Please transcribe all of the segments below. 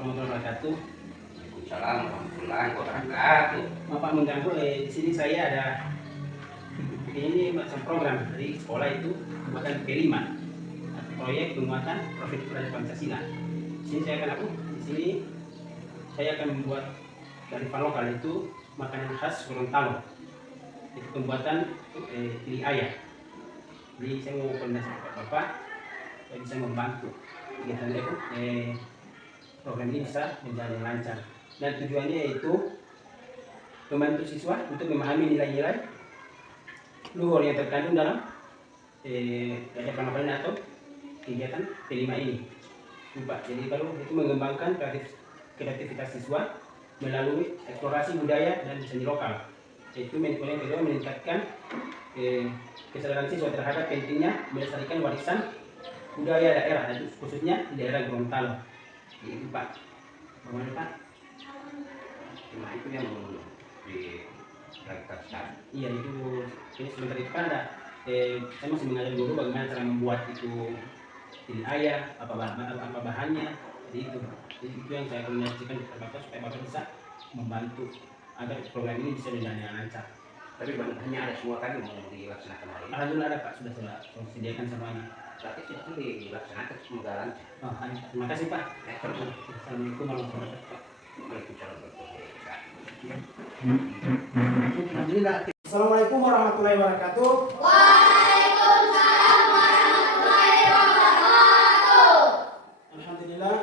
warahmatullahi wabarakatuh. Waalaikumsalam warahmatullahi wabarakatuh. Bapak mengganggu, di sini saya ada ini macam program dari sekolah itu pembuatan P5, proyek penguatan profil budaya Pancasila. Di sini saya akan di sini saya akan membuat dari bahan lokal itu makanan khas Gorontalo. Itu pembuatan tili ayam. Jadi saya mau koordinasi dengan Bapak, saya bisa membantu kegiatan itu. Program ini bisa berjalan lancar dan tujuannya yaitu membantu siswa untuk memahami nilai-nilai luhur yang terkandung dalam gaya pengapalan atau kegiatan P5 ini. Jadi kalau itu mengembangkan kreativitas siswa melalui eksplorasi budaya dan seni lokal, yaitu yang kedua meningkatkan kesadaran siswa terhadap pentingnya melestarikan warisan budaya daerah, khususnya di daerah Gorontalo. Itu Pak, bagaimana Pak? Nah, itu yang diprioritaskan. Iya, itu ini sebentar itu kan ada saya masih mengajar dulu bagaimana cara membuat itu tili ayam, apa bahannya. Jadi itu yang saya koordinasikan kepada Bapak supaya Bapak bisa membantu agar program ini bisa berjalan dengan lancar. Tapi bahannya ada semua kan yang mau dilaksanakan hari ini? Alhamdulillah ada Pak, sudah saya sediakan semuanya. Berarti sudah dilaksanakan semoga lancar. Oh, terima kasih Pak. Assalamualaikum warahmatullahi wabarakatuh. Waalaikumsalam warahmatullahi wabarakatuh. Alhamdulillah. Assalamualaikum warahmatullahi wabarakatuh. Waalaikumsalam warahmatullahi wabarakatuh. Alhamdulillah,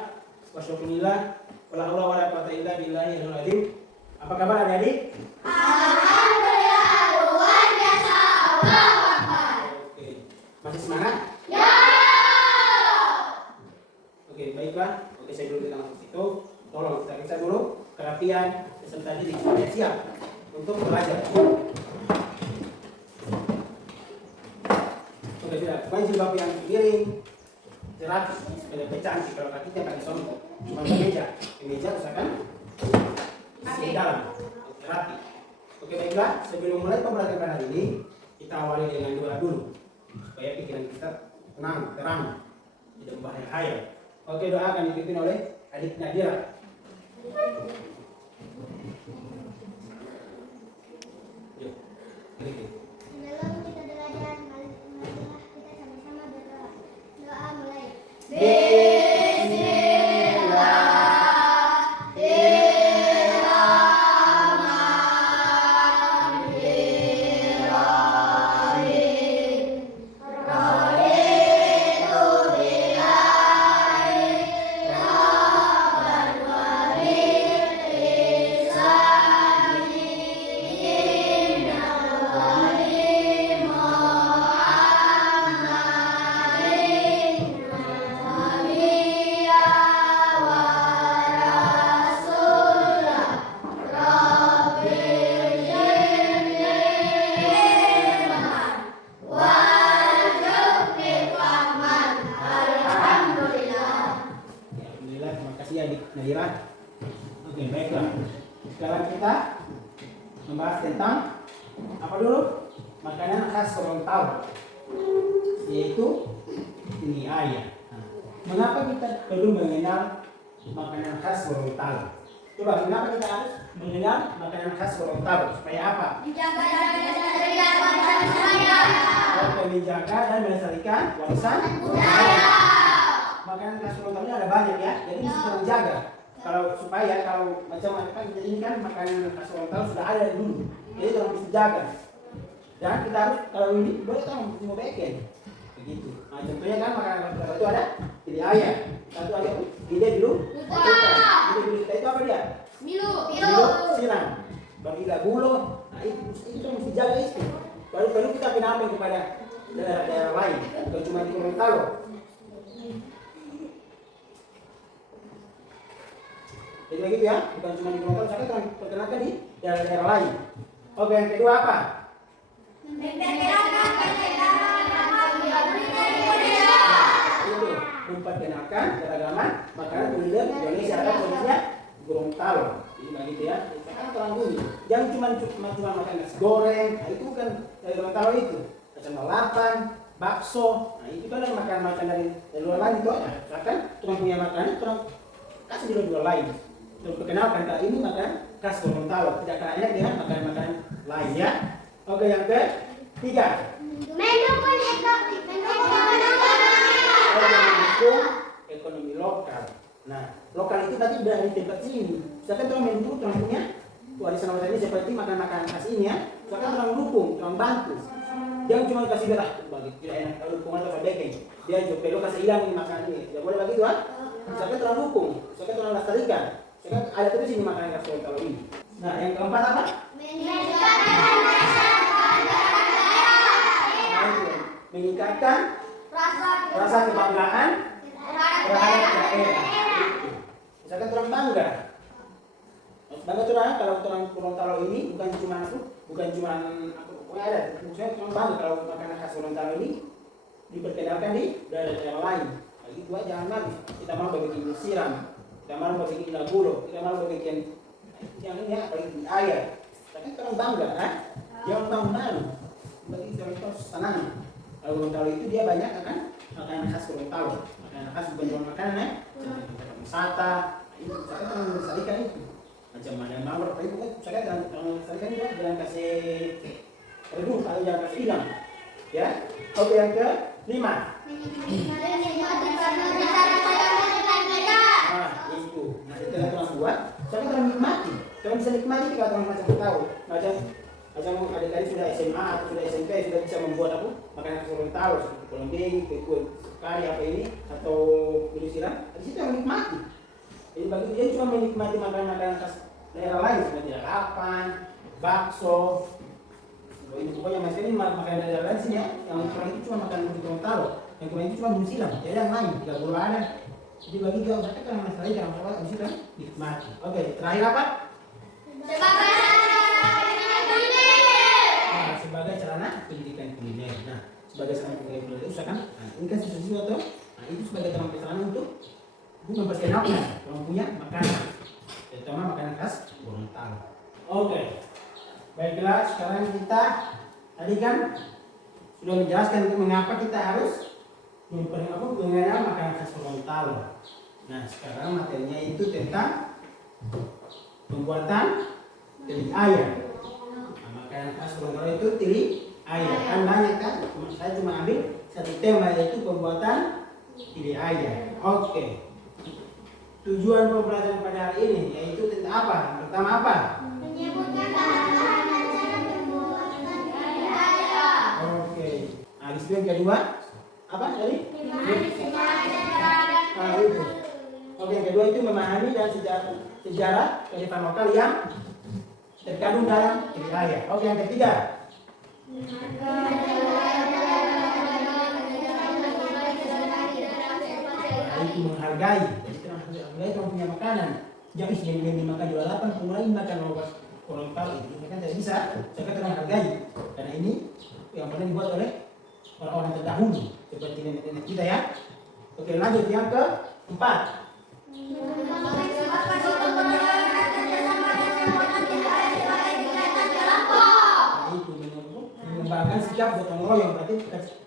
wasyukurillah, wala haula wala quwwata illa billahil azim. Apa kabar adik-adik? Alhamdulillah, luar biasa. Allahu Akbar. Oke, masih semangat? Ya. Oke, baiklah. Oke, saya dulu kita masuk situ. Tolong kita periksa dulu kerapian peserta didik supaya siap untuk belajar. Oke, sudah. Bukan jilbab yang miring, jerat, supaya cantik. Kalau kakinya pakai songkok, cuma kemeja usahakan di dalam, rapi. Oke, baiklah. Sebelum mulai pembelajaran hari ini, kita awali dengan doa dulu supaya pikiran kita tenang, terang, tidak membahayakan. Oke, doa akan dipimpin oleh adik Nadira. Yuk, berikut. Sebelum kita belajar, marilah kita sama-sama berdoa. Doa mulai. Nadira. Oke, baiklah. Sekarang kita membahas tentang apa dulu? Makanan khas Gorontalo, yaitu tili ayam. Mengapa kita perlu mengenal makanan khas Gorontalo? Coba, kenapa kita harus mengenal makanan khas Gorontalo? Supaya apa? Menjaga dan melestarikan warisan budaya. Supaya menjaga dan melestarikan warisan budaya. Makanan khas Gorontalo ada banyak ya, jadi kita menjaga. Kalau macam apa ini kan makanan khas Gorontalo sudah ada dulu, jadi kita harus jaga. Dan kita harus kalau ini boleh kan mau bikin begitu. Nah, contohnya kan makanan khas Gorontalo itu ada tili ayam, satu ada ide dulu. Ide dulu kita itu apa dia? Milu. Siram. Baru ida gulo. Nah itu mesti jaga itu. Baru kita kenalkan kepada daerah lain, bukan cuma di Gorontalo. Jadi begitu ya, bukan cuma di Gorontalo, saya akan perkenalkan di daerah-daerah lain. Oke, yang kedua apa? Memperkenalkan keragaman makanan kuliner Indonesia atau khususnya Gorontalo. Jadi begitu ya, sekarang terang dulu. Jangan cuma makan nasi goreng, nah itu kan dari Gorontalo itu. Kacang lalapan, bakso, nah itu kan makanan dari luar lain itu. Misalkan orang punya makanan, orang kasih dua lain. Untuk perkenalkan kali ini makan khas Gorontalo, tidak kalah enak dengan makanan-makanan lain ya. Oke, yang ketiga. Mendukung Ekonomi lokal. Nah, lokal itu tadi dari tempat sini. Misalkan orang mendukung, orang punya warisan ini seperti makan-makan khas ini ya. Misalkan orang dukung, orang bantu. Jangan cuma kasih belah bagi tidak enak kalau dukungan atau bagian. Dia juga perlu kasih hilang ini makan ini. Tidak boleh begitu ah. Misalkan orang dukung, misalkan orang lestarikan. Misalkan ada terus ini makanan khas Gorontalo ini. Nah, yang keempat apa? Meningkatkan rasa kebanggaan terhadap daerah. Misalkan orang bangga orang kalau orang Gorontalo ini bukan cuma ada, maksudnya orang bangga kalau makanan khas Gorontalo ini diperkenalkan di daerah lain. Lagi itu aja jangan lagi kita mau bikin siram, kita mau bikin labulo, kita mau bikin yang ini ya, apalagi ayam. Tapi orang bangga, jangan tahun malu. Bagi contoh senang. Kalau Gorontalo itu dia banyak kan makanan khas Gorontalo, makanan khas bukan cuma makanan wisata, itu saya kan melestarikan itu macam ada mawar, tapi bukan saya kan melestarikan itu jangan kasih redup atau jangan kasih hilang, ya. Oke, yang ke-5. Itu. Nah, setelah telah buat, saya kan menikmati. Kalian bisa nikmati kalau teman macam tahu, macam adik-adik sudah SMA atau sudah SMP sudah bisa membuat apa makanan khas Gorontalo seperti kolombe, kue kari apa ini atau kudu siram, di situ yang menikmati. Jadi bagi dia cuma menikmati makanan khas daerah lain seperti lalapan, bakso. Ini pokoknya mas ini makanan daerah lain sih ya. Yang kurang itu cuma makanan di Gorontalo, yang kurang itu cuma kudu siram. Jadi yang lain tidak boleh ada. Jadi bagi dia mereka kan masalah jangan lupa di situ nikmati. Oke, terakhir apa? Sebagai sarana pendidikan kuliner. Nah, sebagai sarana pendidikan kuliner itu kan, ini kan sesuatu atau itu sebagai sarana untuk memperkenalkan orang punya makanan, terutama makanan khas Gorontalo. Oke, baiklah sekarang kita tadi kan sudah menjelaskan mengapa kita harus mengenal makanan khas Gorontalo. Nah, sekarang materinya itu tentang pembuatan teri ayam. Makanan khas Gorontalo itu teri ayam. Kan banyak kan? Saya cuma ambil satu tema yaitu pembuatan teri ayam. Oke. Tujuan pembelajaran pada hari ini yaitu tentang apa? Pertama apa? Menyebutkan bahan-bahan dan cara pembuatan teri ayam. Oke. Habis itu yang kedua apa tadi? Itu. Oke, yang kedua itu memahami dan sejarah kearifan lokal yang terkandung dalam teri ayam. Oke, yang ketiga. Itu menghargai. Jadi kita menghargai orang punya makanan. Jangan yang dimakan di lalapan, kemudian makan Gorontalo itu. Saya kan tidak bisa. Saya kan menghargai. Karena ini yang pernah dibuat oleh orang-orang terdahulu seperti nenek-nenek kita ya. Oke, lanjut yang keempat. Mengembangkan sikap gotong royong, berarti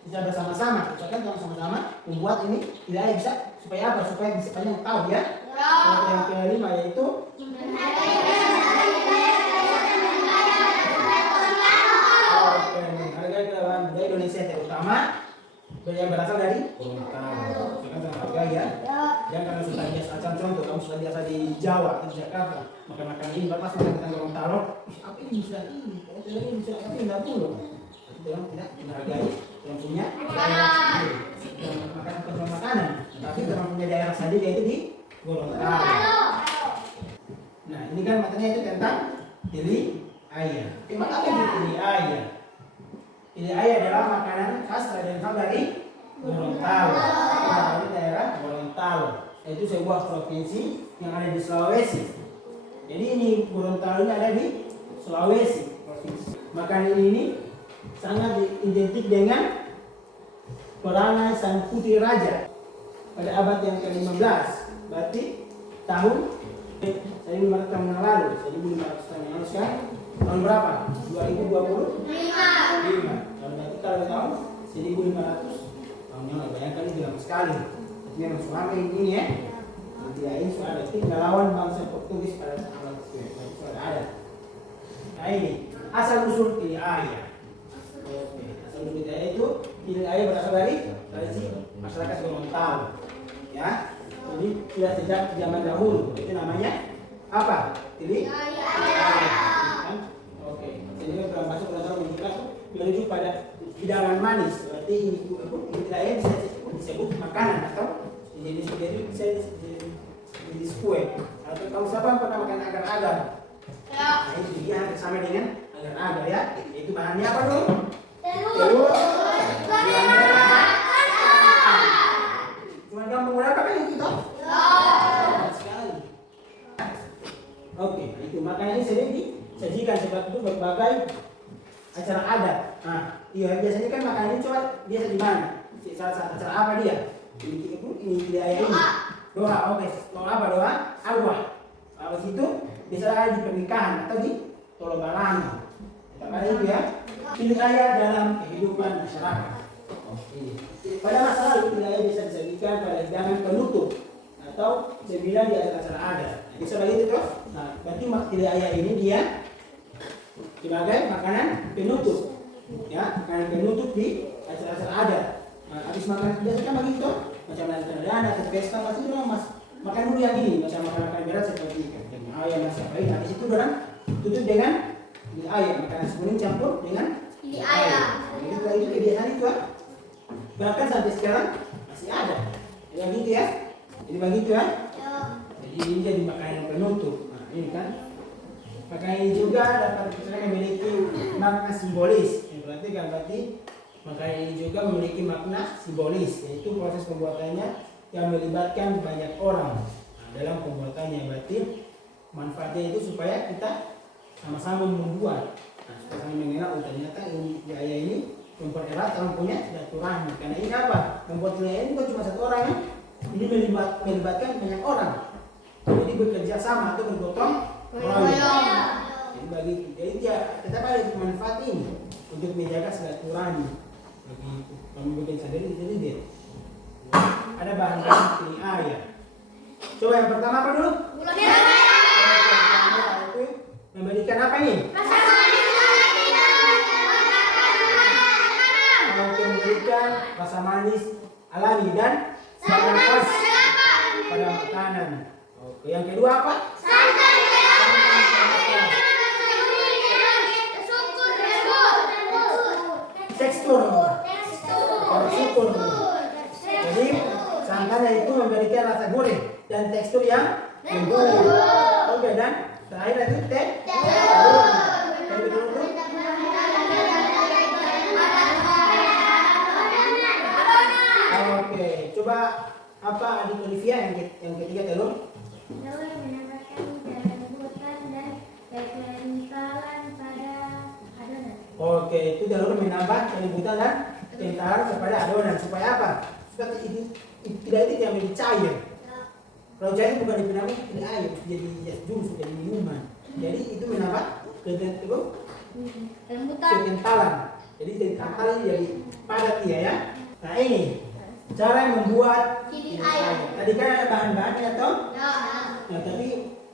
kita bersama-sama. Misalkan kalau sama-sama membuat ini tidak bisa supaya apa? Supaya bisa banyak tahu ya. Yang kelima yaitu menghargai kedaulatan budaya Indonesia terutama yang berasal dari Gorontalo. Jangan menghargai ya. Jangan karena sudah biasa contoh kamu sudah biasa di Jawa atau di Jakarta makan ini pas makan tentang Gorontalo. Apa ini bisa ini? Kalau tidak ini bisa apa enggak puluh. Jangan tidak menghargai yang punya makanan, tapi orang punya daerah saja yaitu di Gorontalo. Nah, ini kan materinya itu tentang teri ayam. Apa itu teri ayam? Teri ayam adalah makanan khas tradisional dari Gorontalo. Dari daerah Gorontalo. Itu sebuah provinsi yang ada di Sulawesi. Jadi ini Gorontalo ini ada di Sulawesi provinsi. Makanan ini sangat identik dengan perangai Sang Putri Raja pada abad yang ke-15. Berarti tahun 1500 tahun yang lalu. 1500 tahun yang lalu sekarang tahun berapa? 2025. Berarti kalau tahun 1500 tahun yang lalu. Bayangkan ini lama sekali. Jadi memang selama ini ya tidak ini sudah ada. Itu ngelawan bangsa Portugis pada zaman Portugis. Sudah ada. Nah ini asal usul pilih ayah. Oke, asal usul pilih ayah itu pilih ayah berasal dari si masyarakat Gorontalo. Ya, jadi sudah sejak zaman dahulu. Itu namanya apa? Pilih ayah. Oke, jadi kalau masuk Gorontalo menunjukkan menuju pada hidangan manis. Berarti ini pilih ayah bisa disebut makanan atau jadi bisa jadi kue. Atau kamu siapa pernah makan agar-agar? Nah, itu dia bersama dengan agar-agar ya. Itu bahannya apa dulu? Telur. Cuma gampang berapa kan itu toh? Sekali. Oke, itu makanya ini sering disajikan sebab itu berbagai acara adat. Nah, iya biasanya kan makanan ini coba biasa di mana? Salah acara apa dia? Ini tidak ayah ini. Doa, oke. Doa apa doa? Arwah. Habis itu biasanya di pernikahan atau di tolong-balana. Makanya itu ya, pilih ayah dalam kehidupan masyarakat. Oke. Pada masa lalu pilih ayah bisa disajikan pada hidangan penutup atau sembilan di acara adat. Bisa begitu toh? Nah, berarti pilih ayah ini dia sebagai makanan penutup. Ya, makanan penutup di acara-acara adat. Nah, habis makan biasanya begitu toh? Macam acara atau pesta pasti dong mas. Makan dulu yang ini, macam makan berat seperti ikan ayam nasi apa ini. Habis itu orang tutup dengan pilih ayam, makanan kuning campur dengan Pilih ayam. Itu kebiasaan itu ya. Bahkan sampai sekarang masih ada. Jadi begitu ya. Jadi begitu ya. Jadi ini jadi makanan penutup. Nah ini kan. Makanan ini juga dapat misalnya memiliki makna simbolis. Berarti makanan ini juga memiliki makna simbolis, yaitu proses pembuatannya yang melibatkan banyak orang. Nah, dalam pembuatannya berarti manfaatnya itu supaya kita sama-sama membuat. Nah, supaya sama mengenal ternyata ini ayah ini mempererat orang punya silaturahmi. Karena ini apa? Membuat ayah ini bukan cuma satu orang ya. Ini melibatkan banyak orang. Jadi bekerja sama atau bergotong royong. Jadi begitu. Jadi tetap ada manfaat ini untuk menjaga silaturahmi. Begitu. Kamu bikin sendiri dia. Ada bahan-bahan pilih ayah. Coba yang pertama apa dulu? Gula merah. Itu memberikan apa ini? Memberikan rasa manis alami dan sangat khas pada makanan. Oke, yang kedua apa? Tekstur. Jadi santannya itu memberikan rasa gurih dan tekstur yang lembut. Oke, dan terakhir itu telur. Oke, coba apa adik Olivia yang ketiga telur? Telur menambahkan kelembutan dan kekentalan pada adonan. Oke, itu telur menambah kelembutan dan kentalan kepada adonan. Supaya apa? Supaya tidak yang menjadi cair. Kalau cair bukan dipindahin jadi air, jadi jus, jadi minuman. Jadi itu menambah kekentalan. Jadi kentalan jadi padat ya. Nah ini cara membuat Pilih ayam. Tadi kan ada bahan-bahannya toh? Nah tapi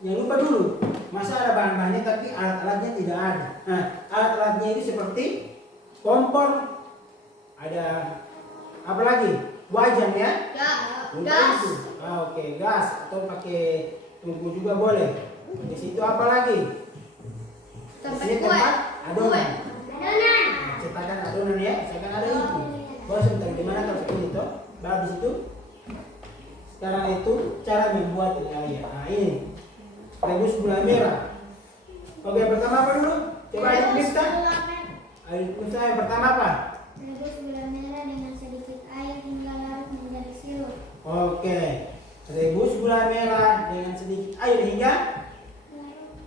jangan lupa dulu. Masa ada bahan-bahannya tapi alat-alatnya tidak ada. Nah alat-alatnya itu seperti kompor, ada apa lagi? Wajan ya? Gas. Oke, gas atau pakai tungku juga boleh. Di situ apa lagi? Ini tempat adonan. Cetakan adonan ya, misalkan ada itu. Boleh sebentar di mana kalau seperti itu. Baru di situ. Sekarang itu cara membuat ayam. Nah ini rebus gula merah. Oke, yang pertama apa dulu? Coba adik Miftah. Adik Miftah yang pertama apa? Rebus gula merah dengan sedikit air hingga larut menjadi sirup. Oke, rebus gula merah dengan sedikit air hingga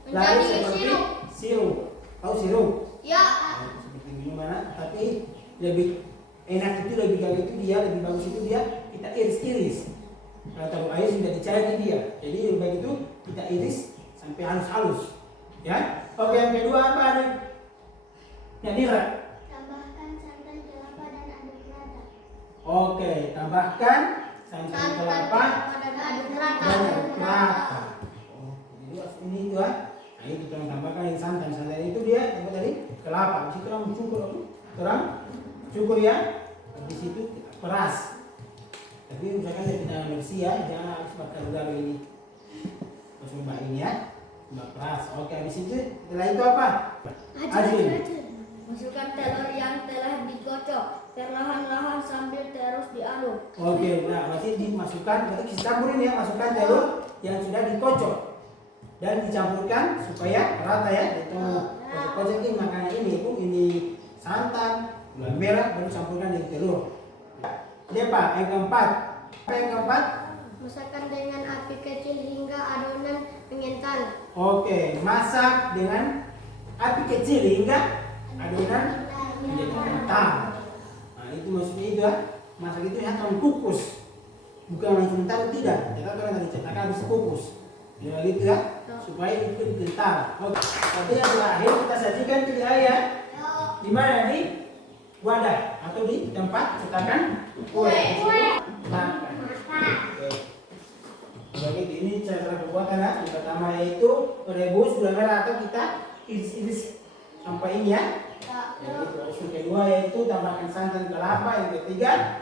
larut seperti sirup. Tahu sirup? Ya. Seperti minuman, tapi lebih enak itu lebih gagal itu dia lebih bagus itu dia kita iris-iris. Kalau tahu air sudah dicairkan dia, jadi lebih baik itu kita iris sampai halus-halus. Ya, oke yang kedua apa adik? Nadira. Tambahkan santan kelapa dan aduk rata. Oke, tambahkan santan kelapa Dan aduk rata. dan cukur ya. Habis itu kita peras. Tapi misalkan kita bersih ya, jangan habis makan udara ini. Coba ini ya, coba peras. Oke, habis itu setelah itu apa? Adil. Masukkan telur yang telah dikocok perlahan-lahan sambil terus diaduk. Oke, nah berarti dimasukkan, berarti kita campurin ya, masukkan telur yang sudah dikocok dan dicampurkan supaya rata ya. Itu kocok ini makanan ini santan, gula merah, baru campurkan dengan telur. Ini apa? Yang keempat. Apa yang keempat? Masakkan dengan api kecil hingga adonan mengental. Oke, masak dengan api kecil hingga adonan menjadi kental. Nah itu maksudnya itu ya, masak itu ya akan kukus, bukan langsung taruh tidak. Kita kalau tadi cetakan harus kukus, ya gitu ya, supaya itu kental. Oke, tapi yang terakhir kita sajikan ke ya, di mana di wadah atau di tempat cetakan kue. Nah, begitu ini cara pembuatan ya. Yang pertama yaitu rebus gula merah atau kita iris sampai ini ya. Terus yang kedua yaitu tambahkan santan kelapa. Yang ketiga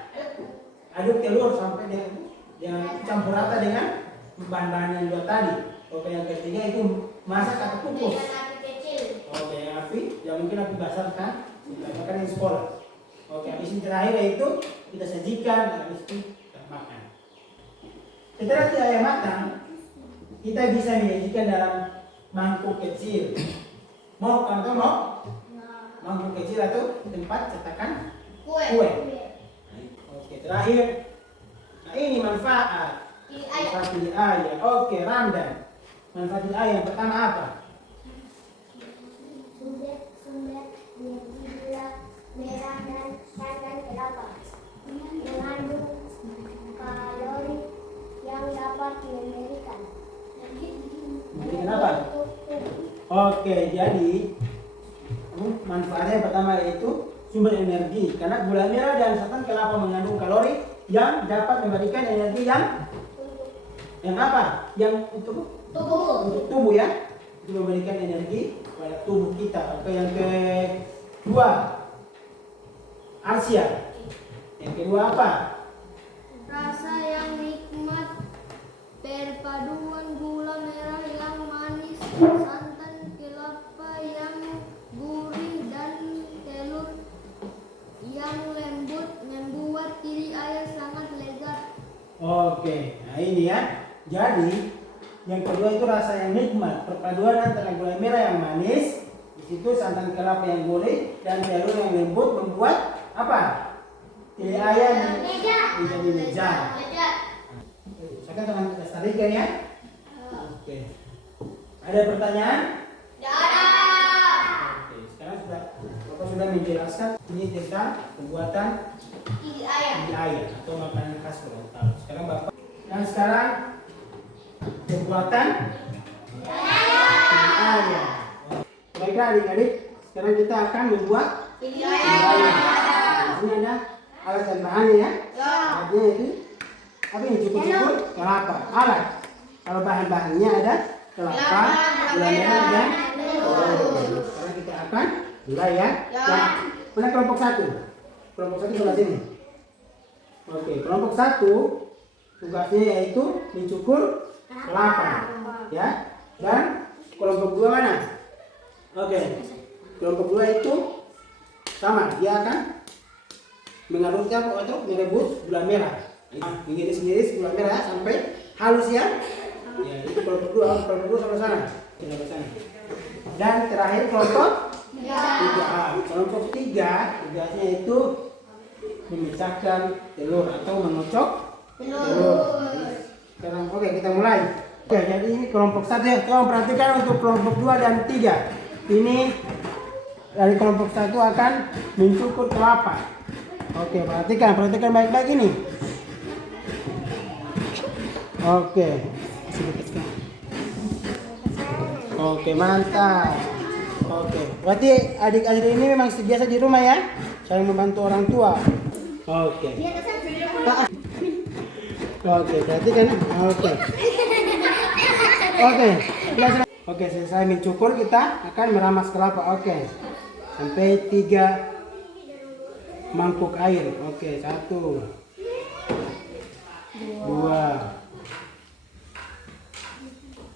aduk telur sampai dengan campur rata dengan bahan-bahan yang dua tadi. Oke, yang ketiga itu masak atau kukus. Dengan api kecil. Oke, yang api yang mungkin api besar kan, kita makan yang sekolah. Oke, habis ini terakhir yaitu kita sajikan dan habis itu kita makan. Setelah ayam matang, kita bisa menyajikan dalam mangkuk kecil. Mau atau mau? Mangkuk kecil atau tempat cetakan kue. Oke, terakhir. Nah ini manfaat. Manfaat pilih ayam. Oke, Ramdan. Manfaat pilih ayam yang pertama apa? Sumber energi gula merah dan santan kelapa. Mengandung kalori yang dapat memberikan. Kenapa? Oke, jadi manfaatnya yang pertama yaitu sumber energi, karena gula merah dan santan kelapa mengandung kalori yang dapat memberikan energi yang apa? Yang untuk tubuh ya, untuk memberikan energi pada tubuh kita. Oke, yang kedua Asia. Yang kedua apa? Rasa yang nikmat, perpaduan gula merah yang manis, santan kelapa yang gurih dan telur yang lembut membuat tiri ayam sangat lezat. Oke, nah ini ya. Jadi yang kedua itu rasa yang nikmat, perpaduan antara gula merah yang manis, di situ santan kelapa yang gurih dan telur yang lembut membuat apa? Tiri ayam menjadi lezat. Sekarang teman kita tarikan ya. Oke. Ada pertanyaan? Oke, sekarang Bapak sudah menjelaskan ini tentang pembuatan tiri ayam atau makanan khas Gorontalo. Sekarang Bapak. Dan sekarang pembuatan tiri ayam. Baiklah adik-adik, sekarang kita akan membuat tiri ayam. Di sini ada alat dan bahannya ya. Bahannya itu apa yang cukup-cukup? Kelapa. Alat. Kalau bahan-bahannya ada kelapa, gula merah dan telur. Sekarang kita akan mulai ya. Mana kelompok satu? Kelompok satu sebelah sini. Oke, kelompok satu tugasnya yaitu mencukur kelapa, ya. Dan kelompok dua mana? Oke, kelompok dua itu sama, dia akan mengaduknya atau merebus gula merah. Mengiris-iris gula merah sampai halus ya. Ya, itu kelompok dua sama sana. Dan terakhir kelompok tiga. Kelompok tiga tugasnya itu memecahkan telur atau mengocok telur. Sekarang oke, kita mulai. Oke, jadi ini kelompok satu ya. Tolong perhatikan untuk kelompok 2 dan 3. Ini dari kelompok satu akan mencukur kelapa. Oke, perhatikan baik-baik ini. Oke. Oke, mantap. Oke, berarti adik-adik ini memang biasa di rumah ya, saling membantu orang tua. Oke. Oke, berarti kan. Oke. Oke, selesai mencukur kita akan meramas kelapa. Oke. Sampai 3 mangkuk air. Oke, 1, 2.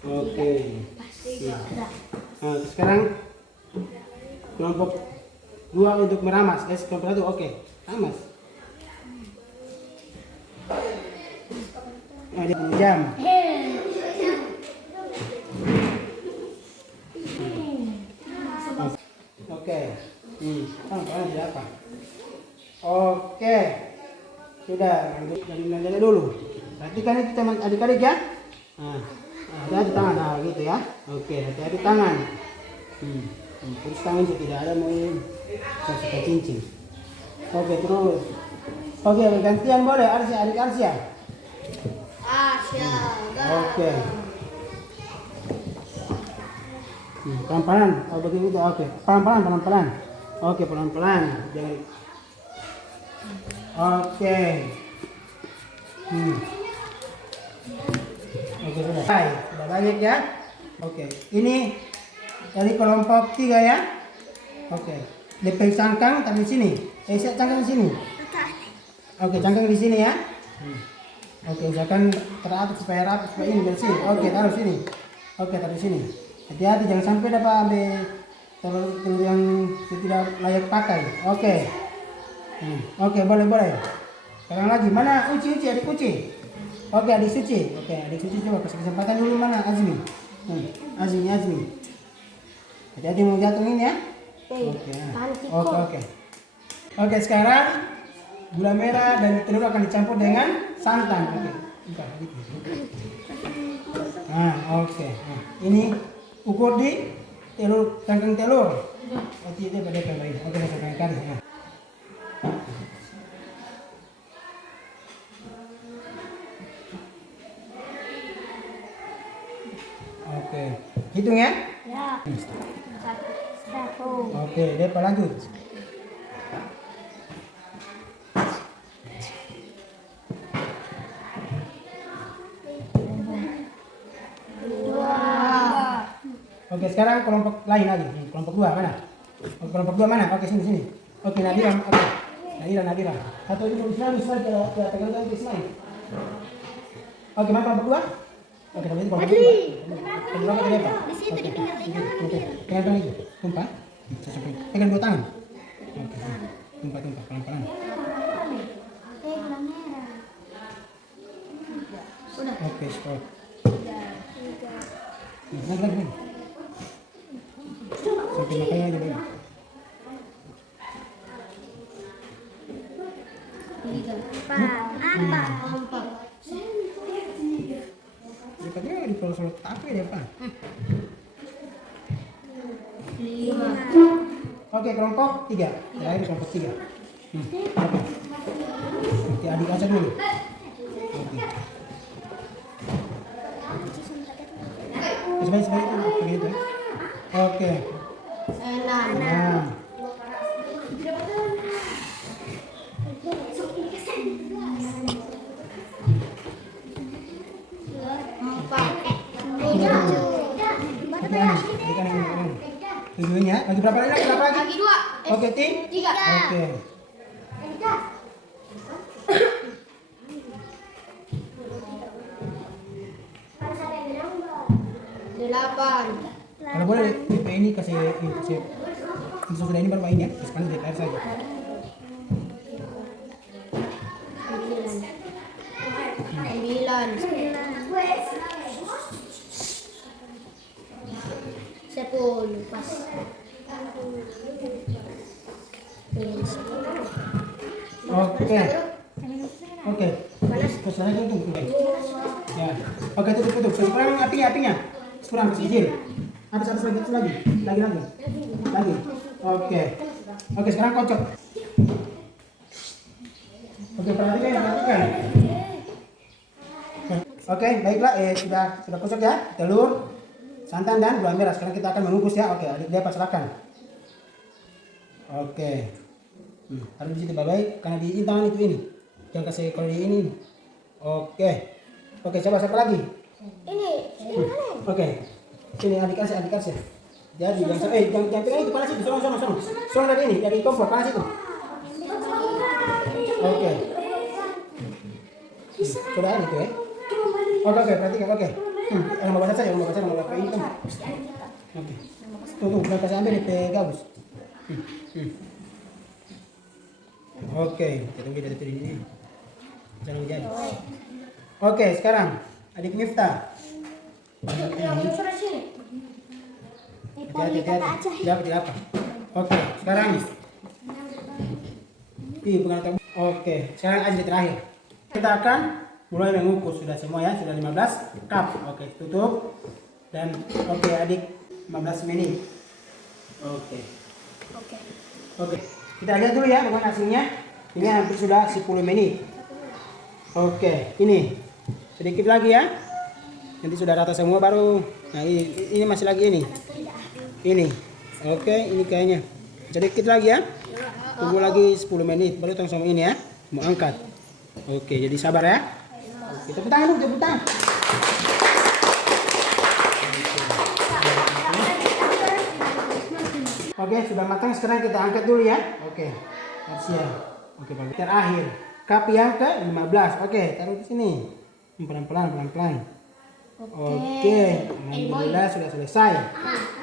Oke. Nah, sekarang kelompok 2 untuk meramas. Kelompok 1 oke. Ramas. Oh, dia punya jam. Oke. Sekarang tidak apa. Oke. Sudah, lanjut dari belajarnya dulu. Perhatikan itu teman adik-adik ya. Hati-hati tangan, nah gitu ya. Oke, hati-hati tangan. Terus tangan tidak ada mau suka cincin. Oke, terus. Oke, gantian boleh adik Arsya. Oke. Pelan-pelan. Oh begini tuh. Oke. Pelan-pelan. Oke, pelan-pelan. Jangan. Oke. Oke, sudah. Sudah banyak ya. Oke. Ini dari kelompok 3 ya. Oke. Lepeng cangkang taruh di sini. Cangkang di sini. Oke, cangkang di sini ya. Oke, usahakan teratur supaya rapi supaya ini bersih. Oke, taruh sini. Oke, taruh sini. Hati-hati jangan sampai dapat ambil telur yang tidak layak pakai. Oke. Oke, boleh. Sekarang lagi mana Uci adik Uci. Oke, adik Suci. Oke, adik Suci coba kasih kesempatan dulu mana Azmi. Azmi. Hati-hati mau jatuh ini ya. Oke. Oke, sekarang gula merah dan telur akan dicampur dengan santan. Oke. Oke. Ini ukur di telur, cangkang telur. Oke, dia pada kembali. Oke, saya kali. Oke, hitung ya. Oke, dia lanjut. Oke, sekarang kelompok lain lagi. Kelompok 2 mana? Kelompok 2 mana? Oke, sini. Oke, Nadira. Oke. Nadira. Atau ini Ismail ke pegang Ismail. Oke, mana kelompok 2? Oke, kalau itu kelompok 2. Kelompok 2 apa? Di situ di pinggir ikan. Pegang itu. Tumpah. Pegang 2 tangan. Oke. Tumpah pelan-pelan. Udah. Oke, stop. Lagi. Sampai makanya aja dulu. Empat. Daripada di kalau tapi ya Pak. 5. Oke, kelompok 3. Terakhir kelompok 3. Oke, adik aja dulu. Oke. Sebaik itu. Oke. 6. Tujuhnya lagi berapa lagi? Lagi 2. Oke, 3. Oke. Kalau boleh DP ini kasih sudah ini baru main ya, sekarang di air saja. 10 pas. Oke. Pesannya tutup. Ya. Oke, tutup. Sekarang apinya. Kurang kasih izin. Atas lagi. Lagi. Oke, sekarang kocok. Oke, perhatikan. Oke, baiklah. Sudah kocok ya. Telur, santan dan gula merah. Sekarang kita akan mengukus ya. Oke, adik dia pasrahkan. Oke. Harus di situ baik karena di tangan itu ini. Jangan kasih kalau di ini. Oke, siapa lagi? Ini. Oke. Sini adik kasih. Jadi jangan pegang itu panas itu. Sono dari ini, dari kompor panas itu. Oke. Sudah itu ya. Oke, perhatikan, oke. Yang baca saja, yang baca ini kan. Oke. Tunggu, berapa saya ambil di gabus. Oke, kita tunggu dari ini. Jangan jadi. Oke, sekarang adik Miftah. Hati-hati. Dapat apa? Oke, sekarang Oke, sekarang aja terakhir. Kita akan mulai mengukur sudah semua ya, sudah 15 cup. Oke, tutup. Dan oke, adik 15 menit. Oke. Kita lihat dulu ya dengan hasilnya. Ini hampir sudah 10 menit. Oke, ini sedikit lagi ya. Nanti sudah rata semua baru. Nah, ini masih lagi ini. Ini. Oke, ini kayaknya. Sedikit lagi ya. Tunggu lagi 10 menit baru tong sama ini ya. Mau angkat. Oke, jadi sabar ya. Kita tepuk tangan dulu, tepuk tangan. Oke, sudah matang. Sekarang kita angkat dulu ya. Oke. Siap. Oke, terakhir. Cup yang ke-15. Oke, taruh di sini. Pelan-pelan. Oke. Alhamdulillah sudah selesai.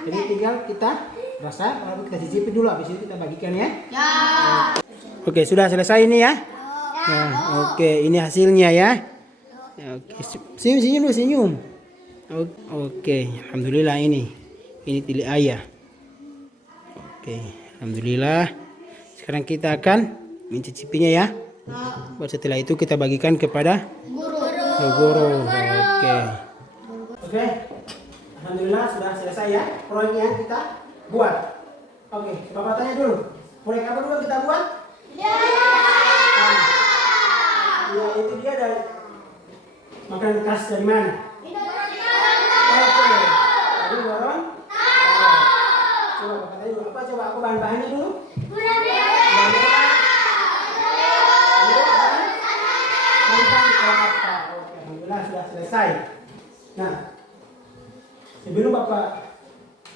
Jadi tinggal kita rasa, lalu kita cicipi dulu, habis itu kita bagikan ya. Oke, sudah selesai ini ya. Oke, ini hasilnya ya. Oke, senyum. Oke, alhamdulillah ini tili ayah. Oke, alhamdulillah. Sekarang kita akan mencicipinya ya. Setelah itu kita bagikan kepada guru. Oke, alhamdulillah sudah selesai ya proyek yang kita buat. Oke, Bapak tanya dulu. Proyek apa dulu kita buat? Ya, itu dia dari makanan khas dari mana? Oke, tadi dorong. Coba Bapak tanya dulu. Apa coba aku bahan-bahannya dulu? Alhamdulillah sudah selesai. Nah, sebelum Bapak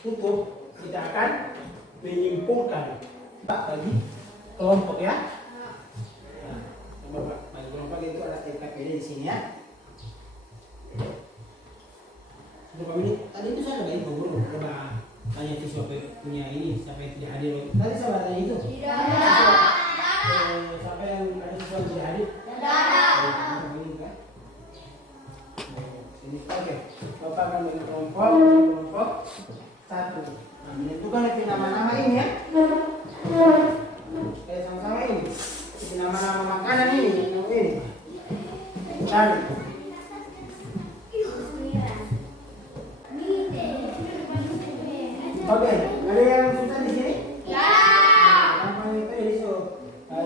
tutup, kita akan menyimpulkan bagi kelompok ya. Nah, bagi kelompok itu ada TKPD di sini ya. Tadi itu saya bagi guru, coba tanya siswa punya ini, siapa yang tidak hadir. Tadi saya tanya itu. Siapa yang ada siswa yang tidak hadir? Oke, Bapak akan bagi kelompok satu. Nah, menentukan nama-nama ini ya. Sama-sama ini. Nama-nama makanan ini. Cari. Oke, ada yang susah di sini? Ya. Gampang itu jadi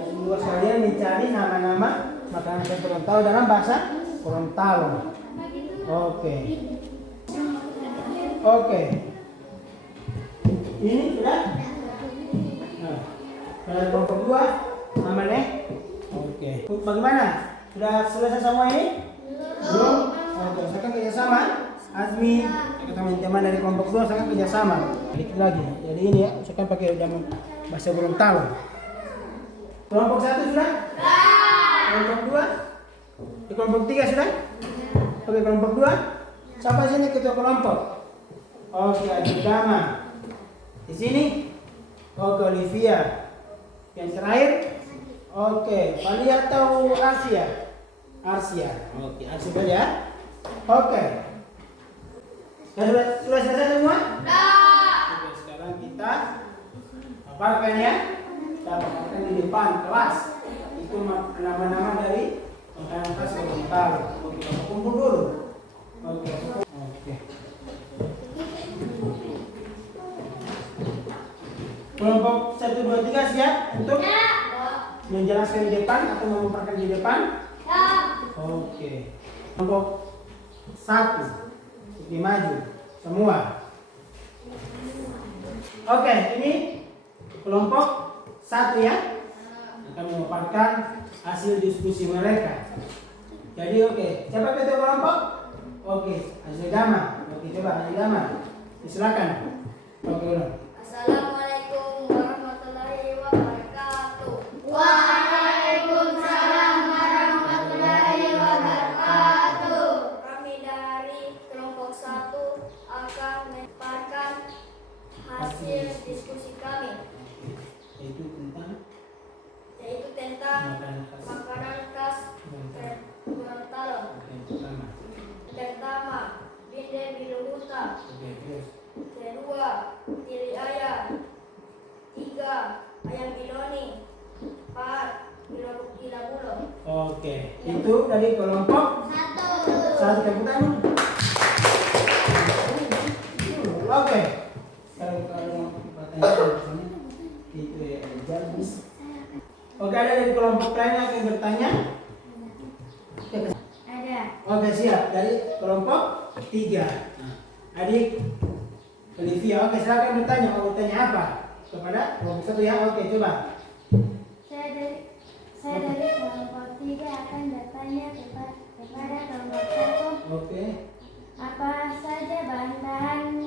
semua sekalian mencari nama-nama makanan khas Gorontalo dalam bahasa Gorontalo. Oke. Ini sudah. Nah, pada kelompok 2 namanya. Oke. Bagaimana? Sudah selesai semua ini? Belum. Oke, sekarang kerjasama. Azmi, teman-teman dari kelompok 2 sekarang kerjasama. Sedikit lagi. Jadi ini ya, sekarang pakai udah bahasa Gorontalo. Kelompok 1 sudah? Kelompok 2? Di kelompok 3 sudah? Oke, kelompok 2. Siapa sini ketua kelompok? Oke, Adik Dama. Di sini? Oke, Olivia. Yang terakhir? Oke, Fali atau Arsia? Oke, Arsia saja. Oke. Sudah selesai semua? Oke, sekarang kita paparkan ya. Kita paparkan di depan kelas. Itu nama-nama dari makanan khas Gorontalo. Oke, kita kumpul dulu. Oke. Kelompok 1, 2, 3 siap untuk menjelaskan di depan atau memaparkan di depan? Ya. Oke. Kelompok 1 di maju semua. Oke, ini kelompok 1 ya. Akan memaparkan hasil diskusi mereka. Jadi oke, siapa ketua kelompok? Oke, Aziz Dama. Oke, coba Aziz Dama. Silakan. Oke, ulang. Assalamualaikum warahmatullahi wabarakatuh. Waalaikumsalam. hasil diskusi kami, Itu tentang yaitu tentang makanan khas makanan khas Gorontalo. Oke, yang pertama. Pertama, binde biluhuta. Oke, terus. Kedua, tiri ayam. Tiga, ayam biloni. Empat, bilabulo. Oke, itu dari kelompok satu. Tepuk tangan. Oke. Kalau pertanyaan itu ya jadi. Oke, ada dari kelompok lain yang akan bertanya? Ada. Oke, siap. Dari kelompok 3. Adik Olivia, oke, silakan bertanya. Mau bertanya apa? Kepada kelompok 1 ya. Oke, coba. Saya dari kelompok 3 akan bertanya kepada kelompok 1. Oke. Apa saja bahan-bahan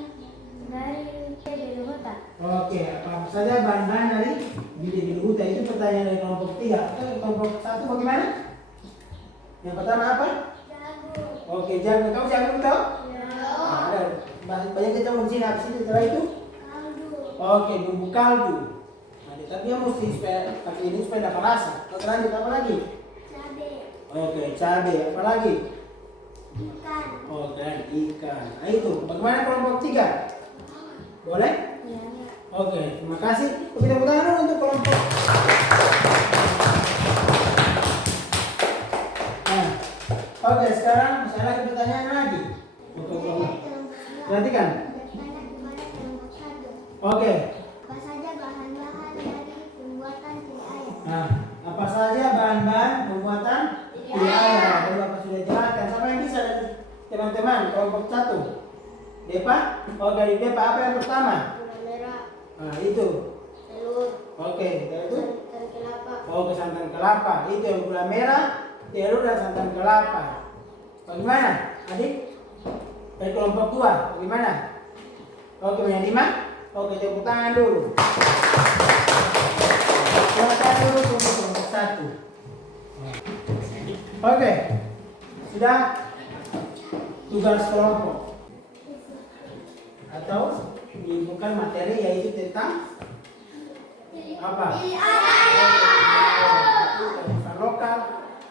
dari biluhuta? Oke, apa saja bahan-bahan dari biluhuta? Itu pertanyaan dari kelompok 3. Oke, kelompok 1 bagaimana? Yang pertama apa? Jagung. Oke, jagung. Kamu jagung tahu? Ya. Nah, ada banyak kita di sini. Habis itu setelah itu? Kaldu. Oke, bumbu kaldu. Nah, tapi dia mesti supaya pakai ini supaya dapat rasa. Oke, lanjut apa lagi? Cabai. Oke, cabai. Apa lagi? Ikan. Oke, ikan. Nah, itu. Bagaimana kelompok 3? Boleh? Ya. Oke, terima kasih. Kita tepuk tangan dulu untuk kelompok. Nah, oke, sekarang saya lagi pertanyaan lagi. Oke. Perhatikan. Bertanya kepada kelompok 1. Oke. Apa saja bahan-bahan dari pembuatan tiri ayam? Nah, apa saja bahan-bahan pembuatan tiri ayam? Tadi Bapak sudah jelaskan. Siapa yang bisa dari teman-teman kelompok 1? Depa? Oh, dari Depa apa yang pertama? Gula merah, Nah, itu. telur, Oke, itu. santan kelapa. Oke, santan kelapa. Itu yang gula merah, telur dan santan kelapa. Bagaimana, adik? Dari kelompok 2, bagaimana? Oke, punya 5? Oke, tepuk tangan dulu. Tepuk tangan dulu untuk kelompok 1. Oke, sudah tugas kelompok atau bukan materi, yaitu tentang apa? Kearifan lokal,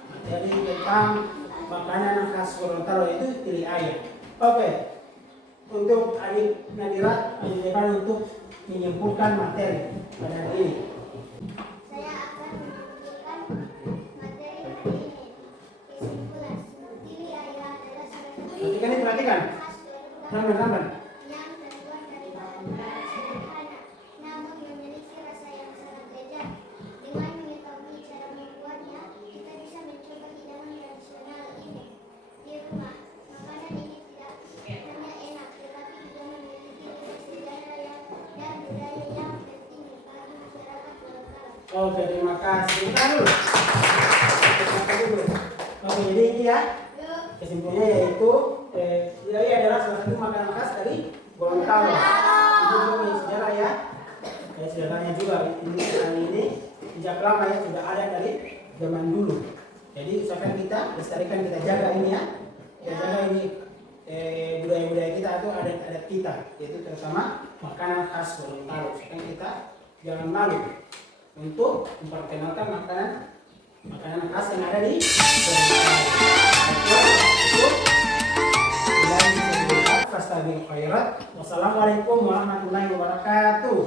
materi tentang makanan khas Gorontalo itu tiri ayam. Oke, untuk adik Nadira, adik Depan untuk menyimpulkan materi pada hari ini. Saya akan menunjukkan materi hari ini. Kesimpulan, tiri ayam adalah salah satu Perhatikan ini, perhatikan. khas Gorontalo Lamban. yang terbuat dari bahan-bahan sederhana, namun memiliki rasa yang sangat lezat. Dengan mengetahui cara membuatnya, kita bisa mencoba hidangan tradisional ini di rumah. Makanan ini tidak hanya enak, tetapi juga memiliki nilai sejarah dan budaya yang penting bagi masyarakat Gorontalo. Oke, terima kasih. Bentar dulu. Bentar dulu. Oke, jadi ini ya. Kesimpulannya yaitu ini adalah salah satu makanan khas dari Gorontalo. Itu juga punya sejarah ya. Sejarahnya juga ini sejak lama ya, sudah ada dari zaman dulu. Jadi usahakan kita lestarikan, kita jaga ini ya. Kita jaga ini budaya-budaya kita atau adat-adat kita, yaitu terutama makanan khas Gorontalo. Usahakan kita jangan malu untuk memperkenalkan makanan khas yang ada di Gorontalo. Wassalamualaikum warahmatullahi wabarakatuh.